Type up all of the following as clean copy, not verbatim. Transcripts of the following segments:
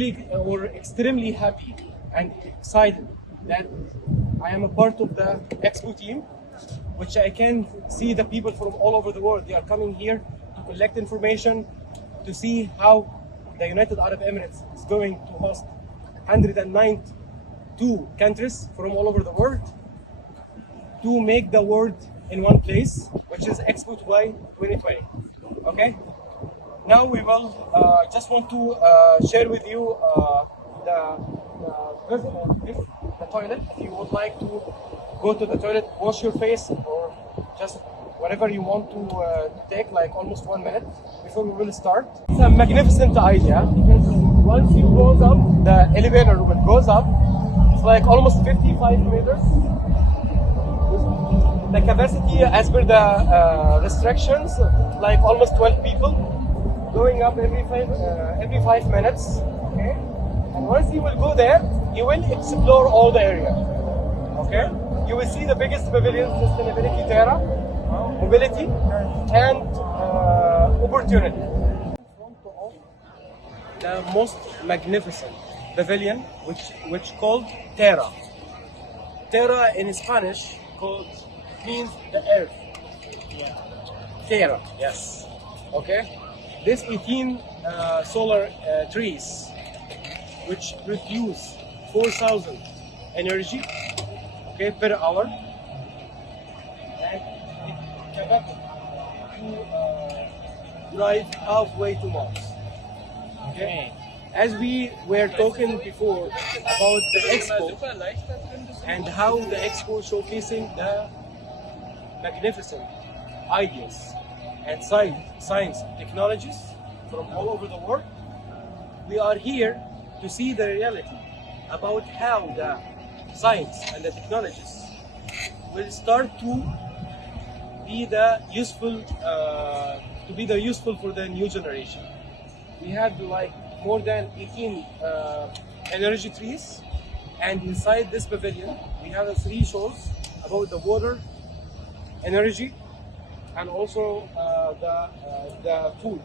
really or extremely happy and excited that I am a part of the Expo team, which I can see the people from all over the world. They are coming here to collect information, to see how the United Arab Emirates is going to host 192 countries from all over the world to make the world in one place, which is Expo2020. Okay? Now we will just want to share with you the toilet. If you would like to go to the toilet, wash your face, or just whatever you want to take, like almost 1 minute before we will start. It's a magnificent idea because once you go up, the elevator will goes up. It's like almost 55 meters. The capacity, as per the restrictions, like almost 12 people, going up every 5 minutes. Okay, and once you will go there, you will explore all the area. Okay, you will see the biggest pavilion, sustainability, terra, mobility, and opportunity. The most magnificent pavilion, which called terra. Terra in Spanish means the earth. Terra, yes. Okay. This 18 solar trees, which produce 4,000 energy, okay, per hour, and it's capable to drive halfway to Mars. Okay. As we were talking before about the Expo and how the Expo showcasing the magnificent ideas and science technologies from all over the world, we are here to see the reality about how the science and the technologies will start to be the useful for the new generation. We have like more than 18 energy trees, and inside this pavilion we have 3 shows about the water, energy, and also the food,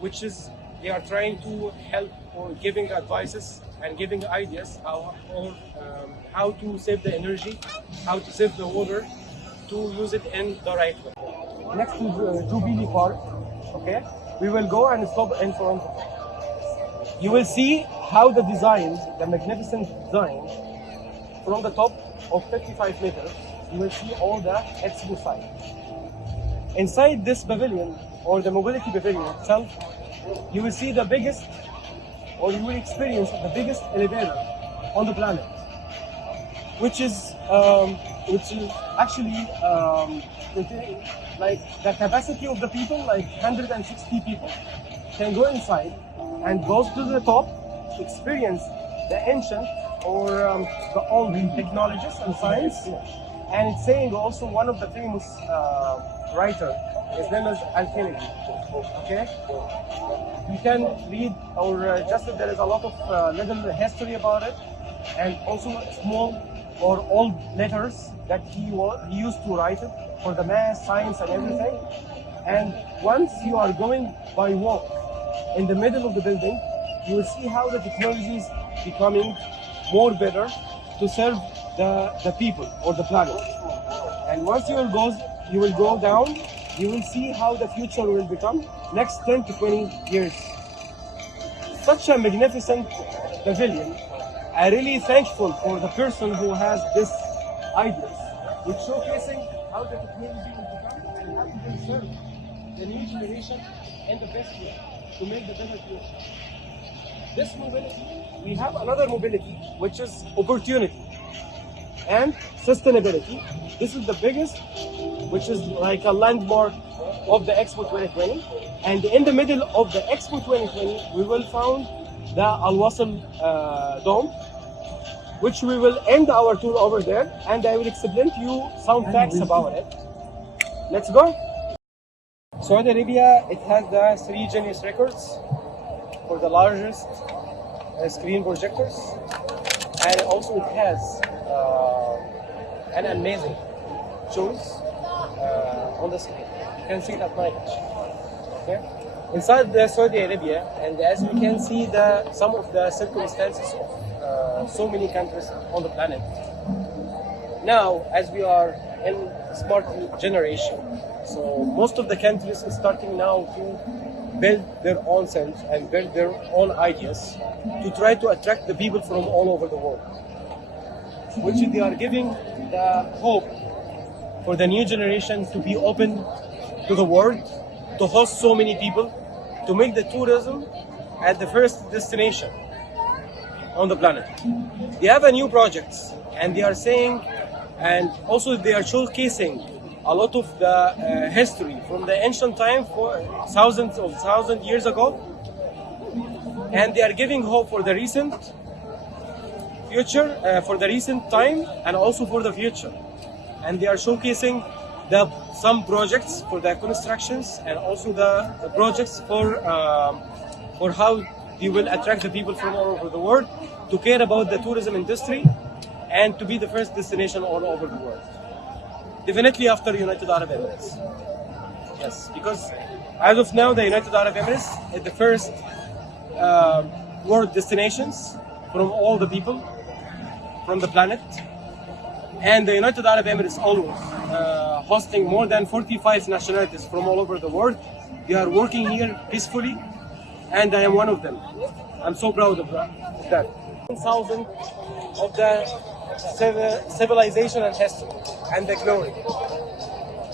which is they are trying to help or giving advices and giving ideas how to save the energy, how to save the water, to use it in the right way. Next to Jubilee Park, okay, we will go and stop in front of it. You will see how the design, the magnificent design, from the top of 55 meters, you will see all the Expo site. Inside this pavilion, or the mobility pavilion itself, you will see the biggest, or you will experience the biggest elevator on the planet, which is actually like the capacity of the people, like 160 people, can go inside and goes to the top, experience the ancient or the old technologies and science. And it's saying also one of the famous writer, his name is Al-Kennedy. Okay, you can read, or just there is a lot of little history about it, and also small or old letters that he used to write it for the math, science, and everything. And once you are going by walk in the middle of the building, you will see how the technology is becoming more better to serve the people or the planet. And once you will go down, you will see how the future will become next 10 to 20 years. Such a magnificent pavilion. I'm really thankful for the person who has this ideas, which showcasing how the technology will become and how it will serve the new generation in the best way to make the better future. This mobility, we have another mobility, which is opportunity and sustainability. This is the biggest, which is like a landmark of the Expo 2020. And in the middle of the Expo 2020, we will find the Al Wasl Dome, which we will end our tour over there, and I will explain to you some facts about it. Let's go. Saudi Arabia, it has the 3 Guinness records for the largest screen projectors, and also it has an amazing shows on the screen. You can see it at night. Okay, inside the Saudi Arabia, and as we can see some of the circumstances of so many countries on the planet. Now, as we are in smart generation, so most of the countries are starting now to build their own selves and build their own ideas to try to attract the people from all over the world, which they are giving the hope for the new generation to be open to the world, to host so many people, to make the tourism at the first destination on the planet. They have a new projects, and they are saying, and also they are showcasing a lot of the history from the ancient time for thousands years ago, and they are giving hope for the recent future, for the recent time, and also for the future. And they are showcasing some projects for the constructions, and also the projects for how they will attract the people from all over the world to care about the tourism industry and to be the first destination all over the world. Definitely after United Arab Emirates. Yes, because as of now, the United Arab Emirates is the first world destinations from all the people from the planet. And the United Arab Emirates always hosting more than 45 nationalities from all over the world. They are working here peacefully, and I am one of them. I'm so proud of that. 1,000 of the civilization and history and the glory.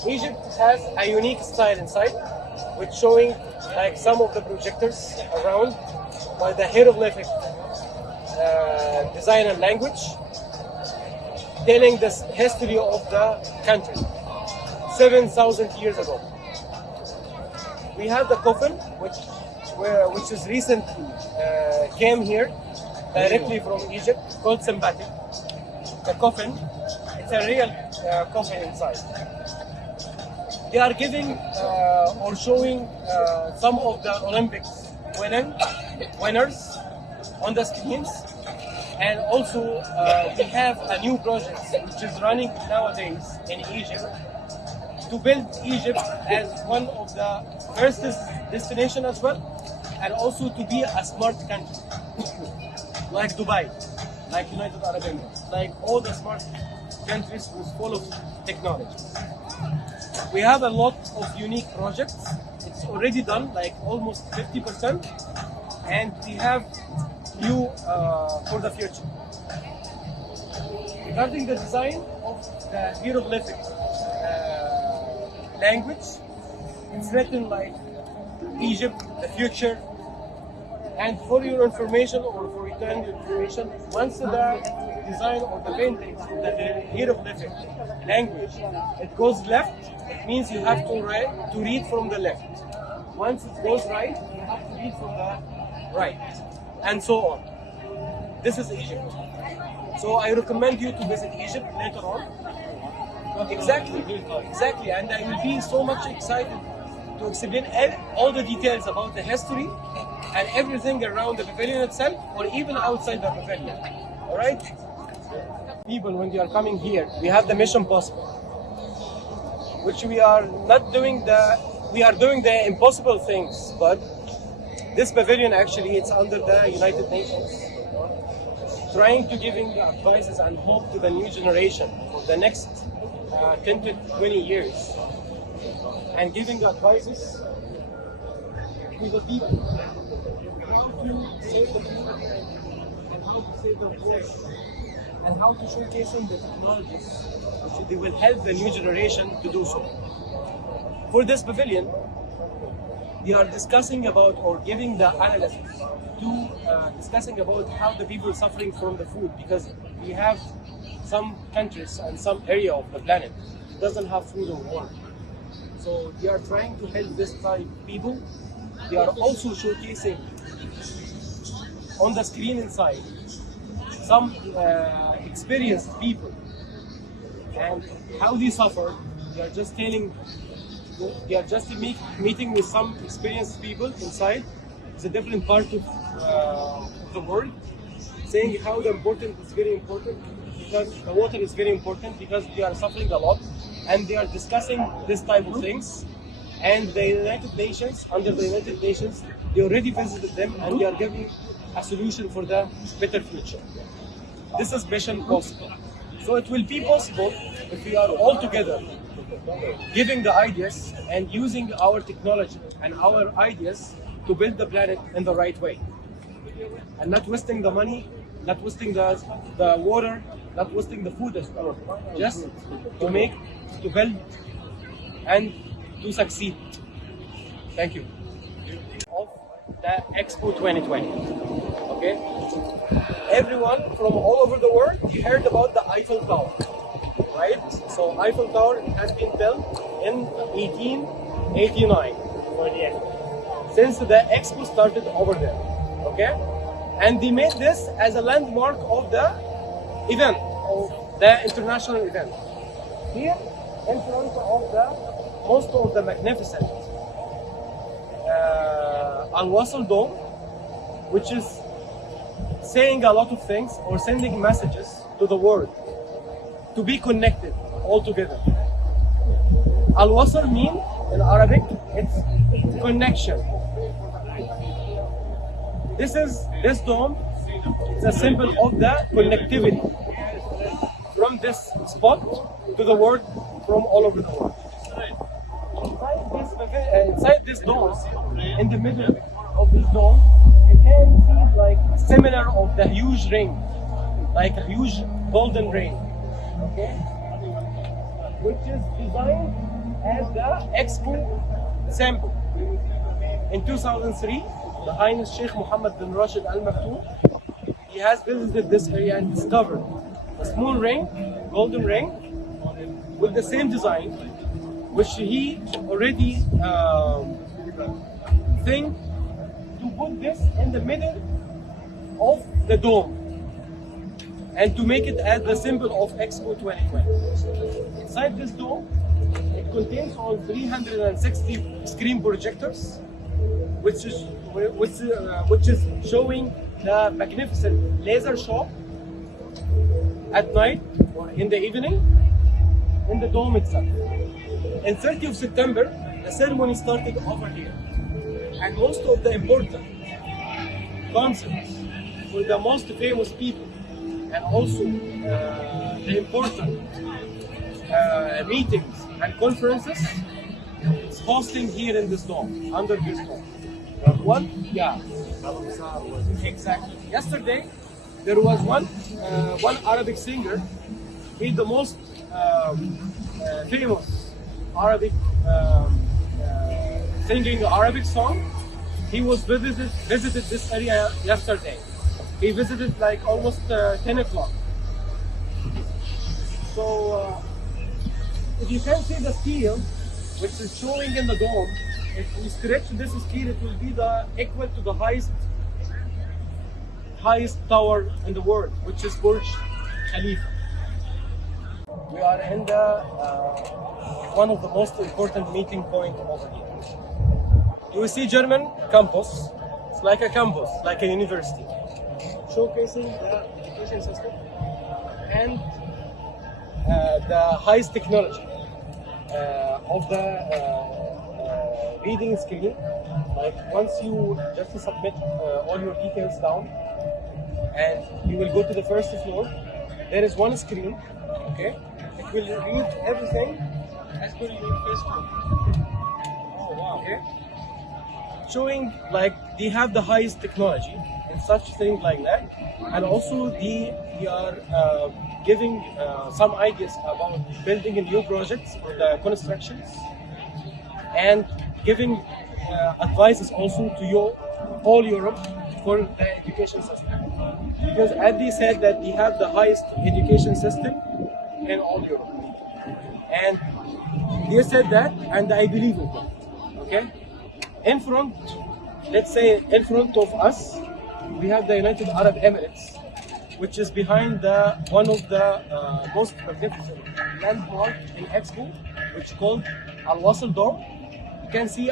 Egypt has a unique style inside, which showing like some of the projectors around by the hieroglyphic design and language, telling the history of the country 7,000 years ago. We have the coffin, which is recently came here directly from Egypt, called Sympathetic. The coffin, it's a real coffin inside. They are giving or showing some of the Olympics winners on the screens. And also, we have a new project which is running nowadays in Egypt to build Egypt as one of the first destination as well, and also to be a smart country, like Dubai, like United Arab Emirates, like all the smart countries who's full of technology. We have a lot of unique projects. It's already done, like almost 50%, and we have new for the future. Regarding the design of the hieroglyphic language, it's written like Egypt, the future. And for your information, or for return your information, once the design or the painting of the hieroglyphic language, it goes left, it means you have to read from the left. Once it goes right, you have to read from the right, and so on. This is Egypt. So I recommend you to visit Egypt later on. Exactly, and I will be so much excited to explain all the details about the history and everything around the pavilion itself, or even outside the pavilion. All right? People, when they are coming here, we have the Mission Possible, which we are not doing we are doing the impossible things, but this pavilion actually, it's under the United Nations, trying to giving advices and hope to the new generation for the next 10 to 20 years, and giving advices to the people how to save the people and how to save the voice, and how to showcasing the technologies which they will help the new generation to do so. For this pavilion, they are discussing about, or giving the analysis to discussing about how the people are suffering from the food, because we have some countries and some area of the planet doesn't have food or water. So they are trying to help this type of people. They are also showcasing on the screen inside some experienced people and how they suffer. They are just telling, they are just meeting with some experienced people inside. It's a different part of the world, saying how the important is very important, because the water is very important, because they are suffering a lot, and they are discussing this type of things, and the United Nations, under the United Nations, they already visited them and they are giving a solution for the better future. This is mission possible. So it will be possible if we are all together giving the ideas and using our technology and our ideas to build the planet in the right way. And not wasting the money, not wasting the water, not wasting the food as well. Just to build, and to succeed. Thank you. Of the Expo 2020. Okay? Everyone from all over the world heard about the Eiffel Tower. Right? So Eiffel Tower has been built in 1889. Since the Expo started over there. Okay? And they made this as a landmark of the event, of the international event. Here, in front of the most of the magnificent Al-Wasl Dome, which is saying a lot of things or sending messages to the world to be connected all together. Al-Wasl means in Arabic, it's connection. This dome is a symbol of the connectivity from this spot to the world from all over the world. Inside this dome, in the middle of this dome, you can see like similar of the huge ring, like a huge golden ring, okay, which is designed as the Expo symbol. In 2003, the Highness Sheikh Mohammed bin Rashid Al Maktoum, he has visited this area and discovered a small ring, golden ring, with the same design, which he already think to put this in the middle of the dome and to make it as the symbol of Expo 2020. Inside this dome, it contains all 360 screen projectors, which is showing the magnificent laser show at night or in the evening in the dome itself. In 30th of September, the ceremony started over here, and most of the important concerts for the most famous people and also the important meetings and conferences is hosting here in this dome, under this dome. One, yeah, exactly. Yesterday, there was one Arabic singer, he's the most famous Arabic singing Arabic song. He was visited this area yesterday. He visited like almost 10 o'clock. So if you can see the scale which is showing in the dome, if we stretch this scale, it will be equal to the highest tower in the world, which is Burj Khalifa. We are in the one of the most important meeting point over here. You see German campus. It's like a campus, like a university, showcasing the education system and the highest technology of the reading screen. Like once you just submit all your details down, and you will go to the first floor. There is one screen, okay? It will read everything as per your Facebook. Oh wow! Okay, showing like they have the highest technology and such things like that, and also they are giving some ideas about building new projects for the constructions, and giving advices also to all Europe for the education system. Because as they said that they have the highest education system in all Europe. And they said that, and I believe in that. Okay? In front, let's say in front of us, we have the United Arab Emirates, which is behind one of the most magnificent landmark in Expo, which is called Al-Wasl Dome. You can see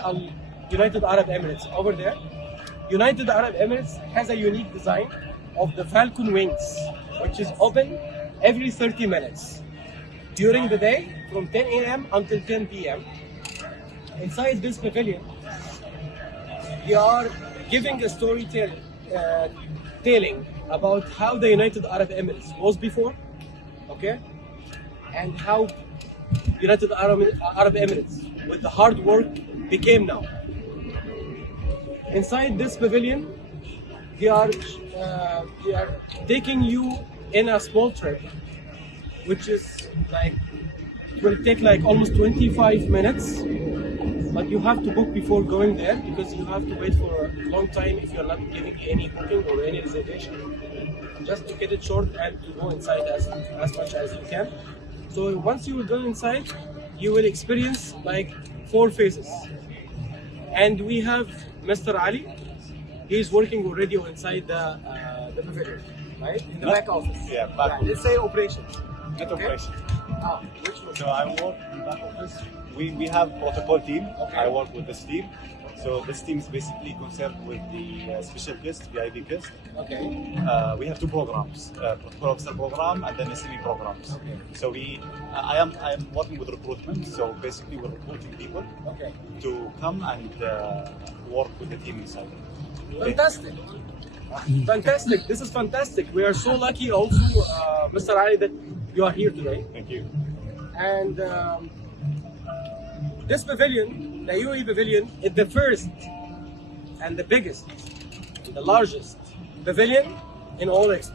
United Arab Emirates over there. United Arab Emirates has a unique design of the falcon wings, which is open every 30 minutes during the day from 10 a.m. until 10 p.m. inside this pavilion, we are giving a storytelling telling about how the United Arab Emirates was before, okay, and how United Arab Emirates, with the hard work, became now. Inside this pavilion, we are taking you in a small trip, which is like, it will take like almost 25 minutes, but you have to book before going there because you have to wait for a long time if you're not giving any booking or any reservation, just to get it short and to go inside as much as you can. So once you will go inside, you will experience like 4 phases. And we have Mr. Ali. He's working already inside the pavilion, right? In the back office. Yeah, back office. Let's say operation. Not operation. Which one? So I work in back office. We have protocol team. Okay. I work with this team. So this team is basically concerned with the special guest, VIP guest. Okay. We have 2 programs, protocol officer program and then SME programs. Okay. So I am working with recruitment. So basically we're recruiting people Okay. to come and work with the team inside. Fantastic. Fantastic. This is fantastic. We are so lucky also, Mr. Ali, that you are here today. Thank you. And this pavilion, the UAE pavilion, is the first and the biggest, the largest pavilion in all Expo.